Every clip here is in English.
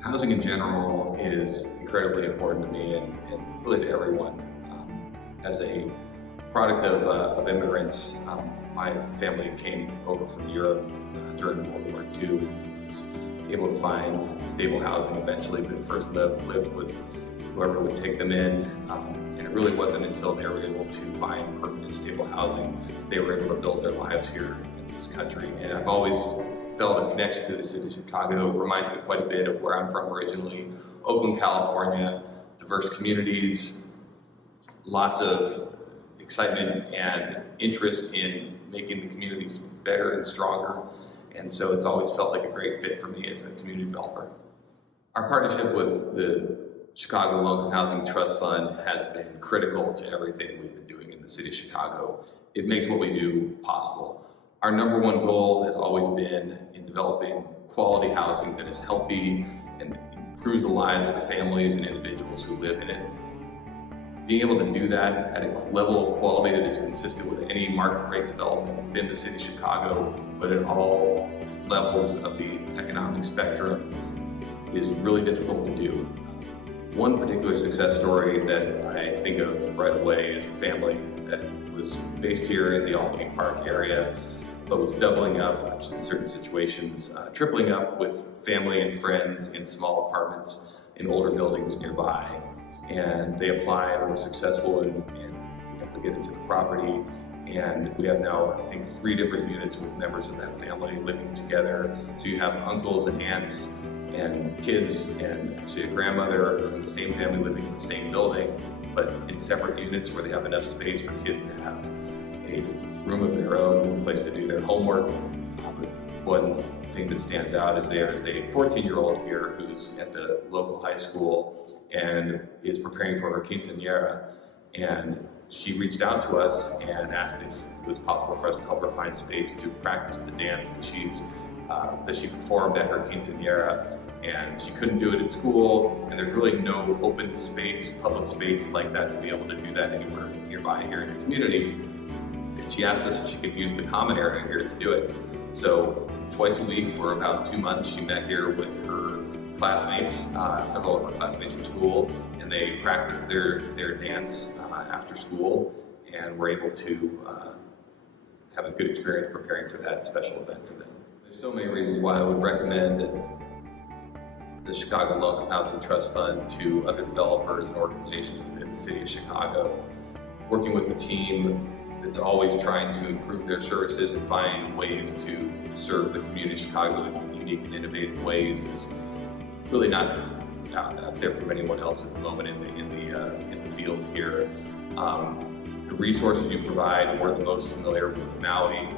Housing in general is incredibly important to me and really to everyone. As a product of immigrants, my family came over from Europe during World War II and was able to find stable housing eventually, but first lived with whoever would take them in. And it really wasn't until they were able to find permanent stable housing, they were able to build their lives here in this country. And I've always felt a connection to the city of Chicago. It reminds me quite a bit of where I'm from originally, Oakland, California, diverse communities, lots of excitement and interest in making the communities better and stronger. And so it's always felt like a great fit for me as a community developer. Our partnership with the Chicago Low-Income Housing Trust Fund has been critical to everything we've been doing in the city of Chicago. It makes what we do possible. Our number one goal has always been in developing quality housing that is healthy and improves the lives of the families and individuals who live in it. Being able to do that at a level of quality that is consistent with any market rate development within the city of Chicago, but at all levels of the economic spectrum, is really difficult to do. One particular success story that I think of right away is a family that was based here in the Albany Park area, but was doubling up in certain situations, tripling up with family and friends in small apartments in older buildings nearby. And they applied and were successful in able to get into the property. And we have now, I think, 3 different units with members of that family living together. So you have uncles and aunts and kids and actually a grandmother from the same family living in the same building, but in separate units where they have enough space for kids to have a room of their own, a place to do their homework. One thing that stands out is there is a 14-year-old here who's at the local high school and is preparing for her quinceañera. And she reached out to us and asked if it was possible for us to help her find space to practice the dance that she performed at her quinceañera. And she couldn't do it at school, and there's really no open space, public space like that to be able to do that anywhere nearby here in the community. And she asked us if she could use the common area here to do it. So twice a week for about 2 months, she met here with her classmates, several of her classmates from school, and they practiced their dance after school, and were able to have a good experience preparing for that special event for them. There's so many reasons why I would recommend the Chicago Low-Income Housing Trust Fund to other developers and organizations within the city of Chicago. Working with a team that's always trying to improve their services and find ways to serve the community of Chicago in unique and innovative ways is really not out there from anyone else at the moment in the field here. The resources you provide, we're the most familiar with Maui.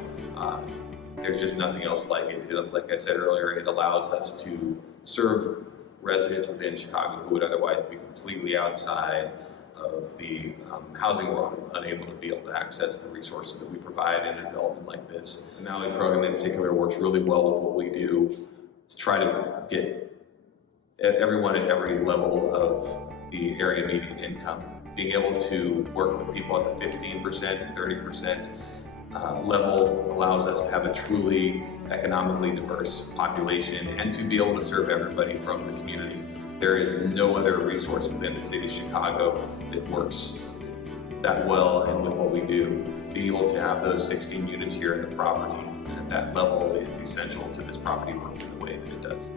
There's just nothing else like it. Like I said earlier, it allows us to serve residents within Chicago who would otherwise be completely outside of the housing world, unable to be able to access the resources that we provide in a development like this. The Maui program in particular works really well with what we do to try to get everyone at every level of the area median income. Being able to work with people at the 15% and 30% level allows us to have a truly economically diverse population and to be able to serve everybody from the community. There is no other resource within the city of Chicago that works that well and with what we do. Being able to have those 16 units here in the property at that level is essential to this property working the way that it does.